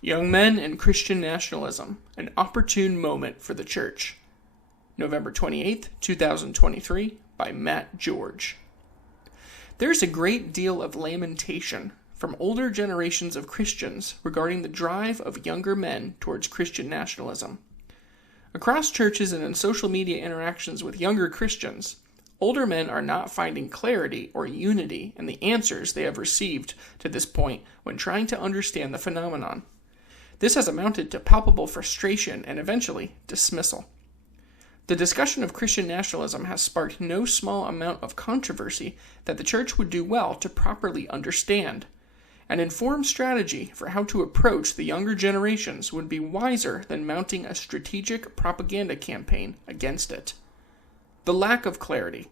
Young Men and Christian Nationalism, an Opportune Moment for the Church. November 28, 2023, by Matt George. There's a great deal of lamentation from older generations of Christians regarding the drive of younger men towards Christian nationalism. Across churches and in social media interactions with younger Christians, older men are not finding clarity or unity in the answers they have received to this point when trying to understand the phenomenon. This has amounted to palpable frustration and eventually dismissal. The discussion of Christian nationalism has sparked no small amount of controversy that the church would do well to properly understand. An informed strategy for how to approach the younger generations would be wiser than mounting a strategic propaganda campaign against it. The lack of clarity.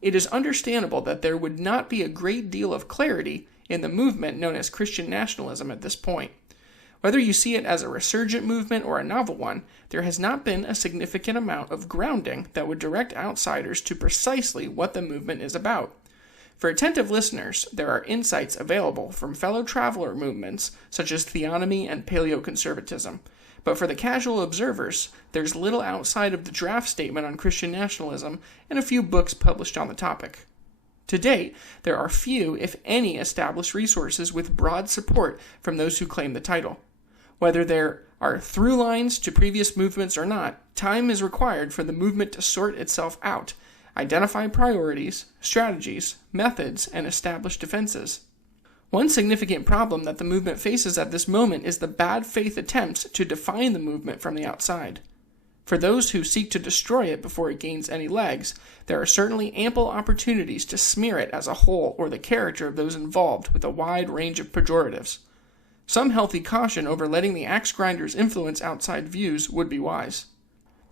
It is understandable that there would not be a great deal of clarity in the movement known as Christian nationalism at this point. Whether you see it as a resurgent movement or a novel one, there has not been a significant amount of grounding that would direct outsiders to precisely what the movement is about. For attentive listeners, there are insights available from fellow traveler movements such as theonomy and paleoconservatism. But for the casual observers, there's little outside of the draft statement on Christian nationalism and a few books published on the topic. To date, there are few, if any, established resources with broad support from those who claim the title. Whether there are through lines to previous movements or not, time is required for the movement to sort itself out, identify priorities, strategies, methods, and establish defenses. One significant problem that the movement faces at this moment is the bad faith attempts to define the movement from the outside. For those who seek to destroy it before it gains any legs, there are certainly ample opportunities to smear it as a whole or the character of those involved with a wide range of pejoratives. Some healthy caution over letting the axe grinders influence outside views would be wise.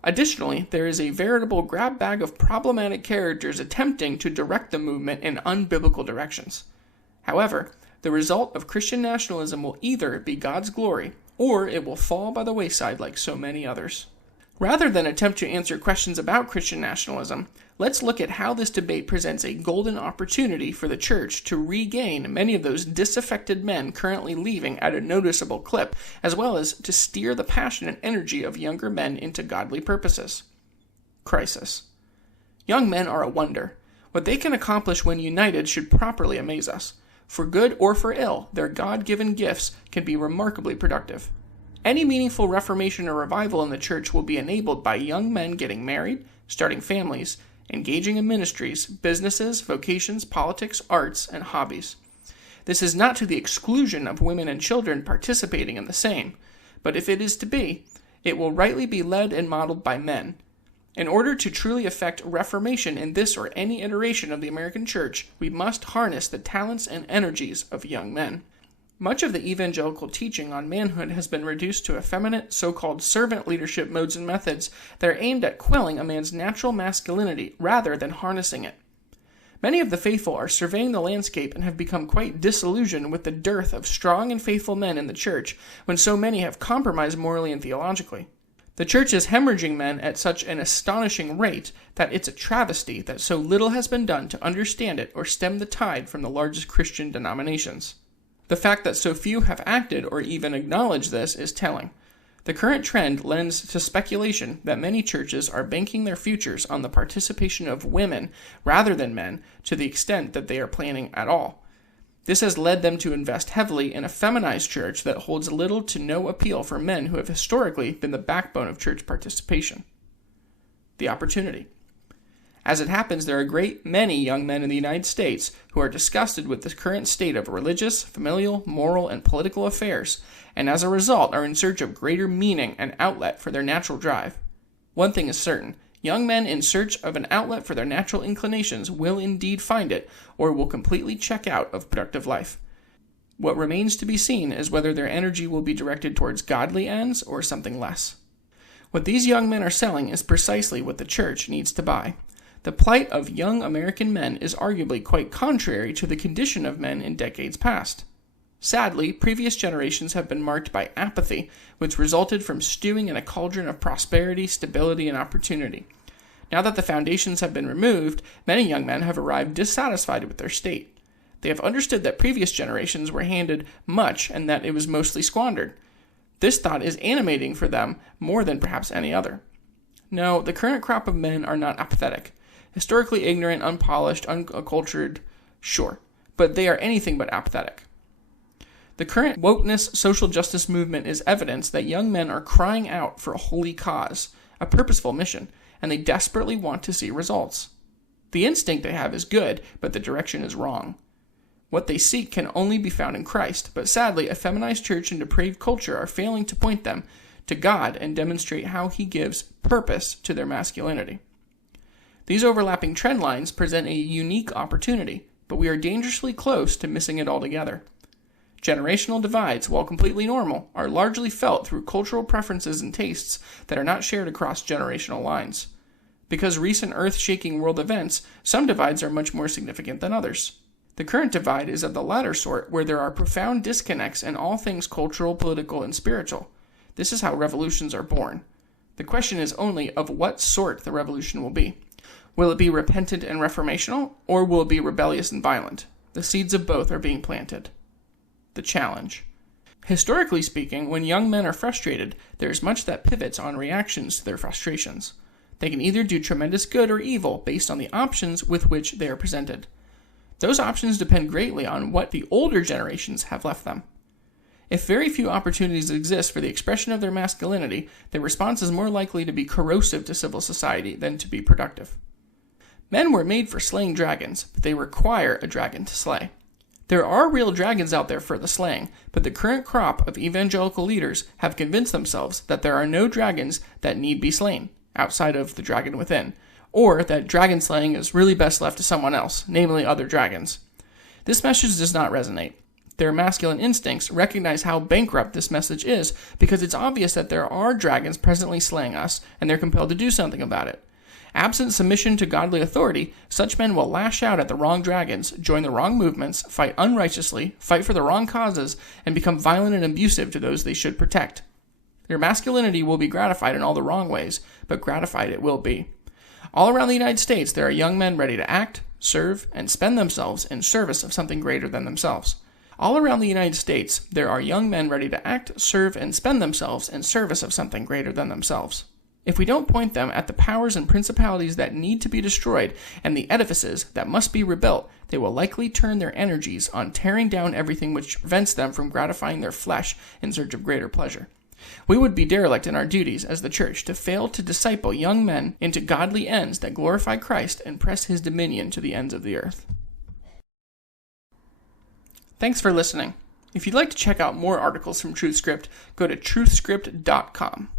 Additionally, there is a veritable grab bag of problematic characters attempting to direct the movement in unbiblical directions. However, the result of Christian nationalism will either be God's glory, or it will fall by the wayside like so many others. Rather than attempt to answer questions about Christian nationalism, let's look at how this debate presents a golden opportunity for the church to regain many of those disaffected men currently leaving at a noticeable clip, as well as to steer the passion and energy of younger men into godly purposes. Crisis. Young men are a wonder. What they can accomplish when united should properly amaze us. For good or for ill, their God-given gifts can be remarkably productive. Any meaningful reformation or revival in the church will be enabled by young men getting married, starting families, engaging in ministries, businesses, vocations, politics, arts, and hobbies. This is not to the exclusion of women and children participating in the same, but if it is to be, it will rightly be led and modeled by men. In order to truly effect reformation in this or any iteration of the American church, we must harness the talents and energies of young men. Much of the evangelical teaching on manhood has been reduced to effeminate, so-called servant leadership modes and methods that are aimed at quelling a man's natural masculinity rather than harnessing it. Many of the faithful are surveying the landscape and have become quite disillusioned with the dearth of strong and faithful men in the church when so many have compromised morally and theologically. The church is hemorrhaging men at such an astonishing rate that it's a travesty that so little has been done to understand it or stem the tide from the largest Christian denominations. The fact that so few have acted or even acknowledged this is telling. The current trend lends to speculation that many churches are banking their futures on the participation of women rather than men to the extent that they are planning at all. This has led them to invest heavily in a feminized church that holds little to no appeal for men who have historically been the backbone of church participation. The opportunity. As it happens, there are a great many young men in the United States who are disgusted with the current state of religious, familial, moral, and political affairs, and as a result are in search of greater meaning and outlet for their natural drive. One thing is certain, young men in search of an outlet for their natural inclinations will indeed find it, or will completely check out of productive life. What remains to be seen is whether their energy will be directed towards godly ends or something less. What these young men are selling is precisely what the church needs to buy. The plight of young American men is arguably quite contrary to the condition of men in decades past. Sadly, previous generations have been marked by apathy, which resulted from stewing in a cauldron of prosperity, stability, and opportunity. Now that the foundations have been removed, many young men have arrived dissatisfied with their state. They have understood that previous generations were handed much and that it was mostly squandered. This thought is animating for them more than perhaps any other. No, the current crop of men are not apathetic. Historically ignorant, unpolished, uncultured, sure, but they are anything but apathetic. The current wokeness social justice movement is evidence that young men are crying out for a holy cause, a purposeful mission, and they desperately want to see results. The instinct they have is good, but the direction is wrong. What they seek can only be found in Christ, but sadly, a feminized church and depraved culture are failing to point them to God and demonstrate how He gives purpose to their masculinity. These overlapping trend lines present a unique opportunity, but we are dangerously close to missing it altogether. Generational divides, while completely normal, are largely felt through cultural preferences and tastes that are not shared across generational lines. Because recent earth-shaking world events, some divides are much more significant than others. The current divide is of the latter sort, where there are profound disconnects in all things cultural, political, and spiritual. This is how revolutions are born. The question is only of what sort the revolution will be. Will it be repentant and reformational, or will it be rebellious and violent? The seeds of both are being planted. The challenge. Historically speaking, when young men are frustrated, there is much that pivots on reactions to their frustrations. They can either do tremendous good or evil based on the options with which they are presented. Those options depend greatly on what the older generations have left them. If very few opportunities exist for the expression of their masculinity, their response is more likely to be corrosive to civil society than to be productive. Men were made for slaying dragons, but they require a dragon to slay. There are real dragons out there for the slaying, but the current crop of evangelical leaders have convinced themselves that there are no dragons that need be slain, outside of the dragon within, or that dragon slaying is really best left to someone else, namely other dragons. This message does not resonate. Their masculine instincts recognize how bankrupt this message is because it's obvious that there are dragons presently slaying us, and they're compelled to do something about it. Absent submission to godly authority, such men will lash out at the wrong dragons, join the wrong movements, fight unrighteously, fight for the wrong causes, and become violent and abusive to those they should protect. Their masculinity will be gratified in all the wrong ways, but gratified it will be. All around the United States, there are young men ready to act, serve, and spend themselves in service of something greater than themselves. All around the United States, there are young men ready to act, serve, and spend themselves in service of something greater than themselves. If we don't point them at the powers and principalities that need to be destroyed and the edifices that must be rebuilt, they will likely turn their energies on tearing down everything which prevents them from gratifying their flesh in search of greater pleasure. We would be derelict in our duties as the church to fail to disciple young men into godly ends that glorify Christ and press His dominion to the ends of the earth. Thanks for listening. If you'd like to check out more articles from TruthScript, go to truthscript.com.